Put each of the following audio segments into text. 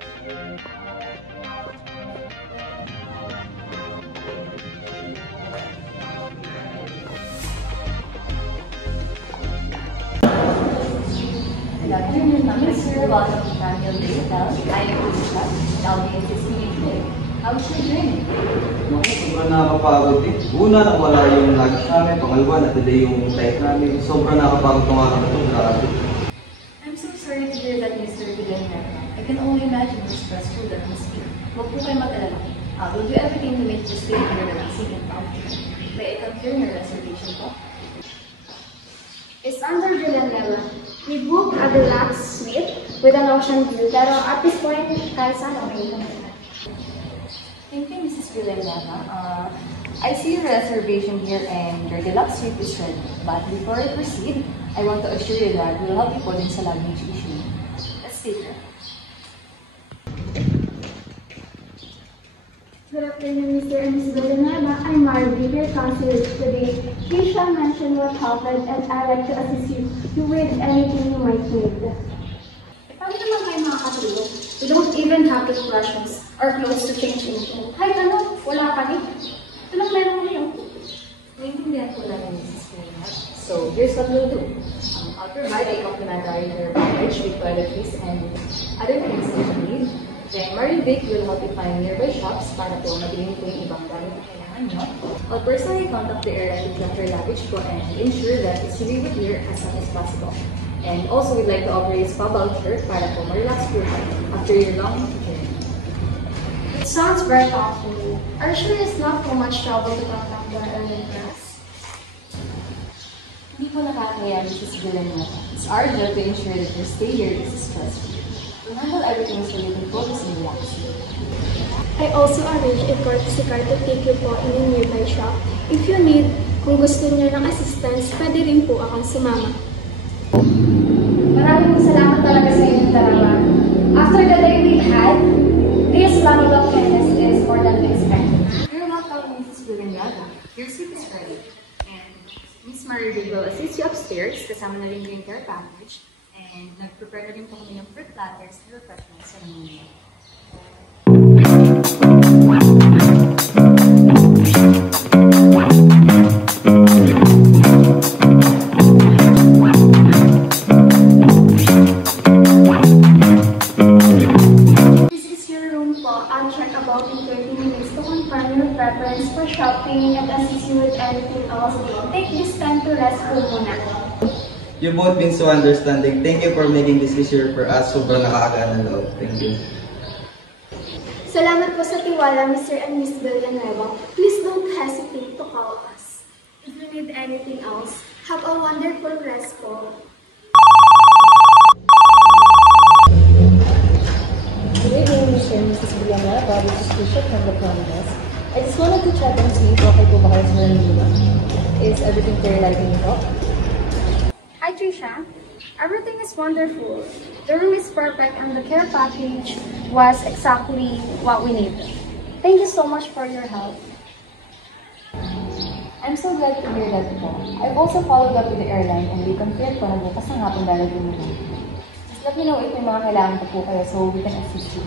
Good afternoon, ma'am. Sir, welcome to Daniel Hotel. I am Risha. I'll be assisting you today. How's your journey? Naku, sobrang nakakapagod eh. Una, nawala yung luggage namin. Pangalawa, na-delay yung flight namin. Sobrang nakakapagod itong araw na ito. Grabe. I'm so sorry to hear that, Mr. Villanera. I can only imagine how stressful that must be. Huwag po kayo mag-alala. We'll do everything to make you stay here relaxing and comfortable. May I confirm your reservation po? It's under Villanera. We booked a deluxe suite with an ocean view, pero at this point, kahit saan okay lang. Thank you, Mrs. Villanera. I see your reservation here and your deluxe suite is ready. But before I proceed, I want to assure you that we'll help you po din sa luggage issue. Let's take care. Good afternoon, Mr. and Ms. Villanera. I'm Margie, your counselor today. Please shall mention what happened and I'd like to assist you with anything you might need. Paano naman kayo makakatulog? We don't even have the questions or clothes to change into. Kahit ano, wala pa rin. Ito lang meron mo yung Naiintindihan ko lang, Mrs. Villanera. So, here's what we'll do. I'll provide a complimentary hair package with toiletries and other things that you need. Then, Marie Vic will help you find nearby shops para po mabilihin po yung ibang gamit na kailangan nyo. I'll personally contact the airline to collect your luggage po and ensure that it's delivered here as soon as possible. And also, we'd like to offer you a spa voucher para po ma-relax po after your long journey. It sounds very thoughtful. Are you sure it's not too much trouble to contact the airline for us? Hindi po nakakaya, Mrs. Villanera. It's our job to ensure that your stay here is stress-free. To handle everything so you can focus and relax. I also arrange a courtesy car to take you po in a nearby shop. If you need, kung gusto niyo ng assistance, pwede rin po akong sumama. Maraming salamat talaga sa inyong dalawa. After the day we had, this level of kindness is more than we expected. You're welcome, Mrs. Villanera. Your seat is ready. And Miss Marie will assist you upstairs kasama na rin yung care package. And nag-prepare na rin po kami ng fruit platters and refreshments sa mga. This is your room po. I'll check about in 30 minutes to confirm your preference for shopping and assist you with anything else. Take this time to rest po muna. You've both been so understanding. Thank you for making this easier for us. Sobrang nakakagaan ng loob. Thank you. Salamat po sa tiwala, Mr. and Miss Villanera. Please don't hesitate to call us. If you need anything else, have a wonderful rest po. Good evening, Mr. and Mrs. Villanera. This is Trisha from the front desk. I just wanted to check and see if okay po ba kayo sa Manila. Is everything to your liking po? Hi, Trisha. Everything is wonderful. The room is perfect and the care package was exactly what we needed. Thank you so much for your help. I'm so glad to hear that po. I've also followed up with the airline and we confirmed po na bukas ng hapon darating mo. Just let me know if may mga kailangan pa po kayo so we can assist you.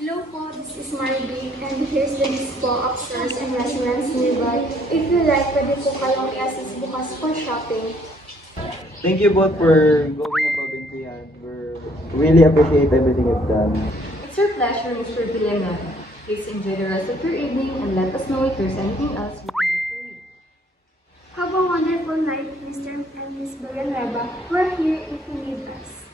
Hello po, this is Margie and here's the list po upstairs and restaurants nearby. If you like, pwede po kayong i-assist bukas for shopping. Thank you both for going above and beyond. We really appreciate everything you've done. It's our pleasure, Mr. Villanera. Please enjoy the rest of your evening and let us know if there's anything else we can do for you. Have a wonderful night, Mr. and Miss Villanera. We're here if you need us.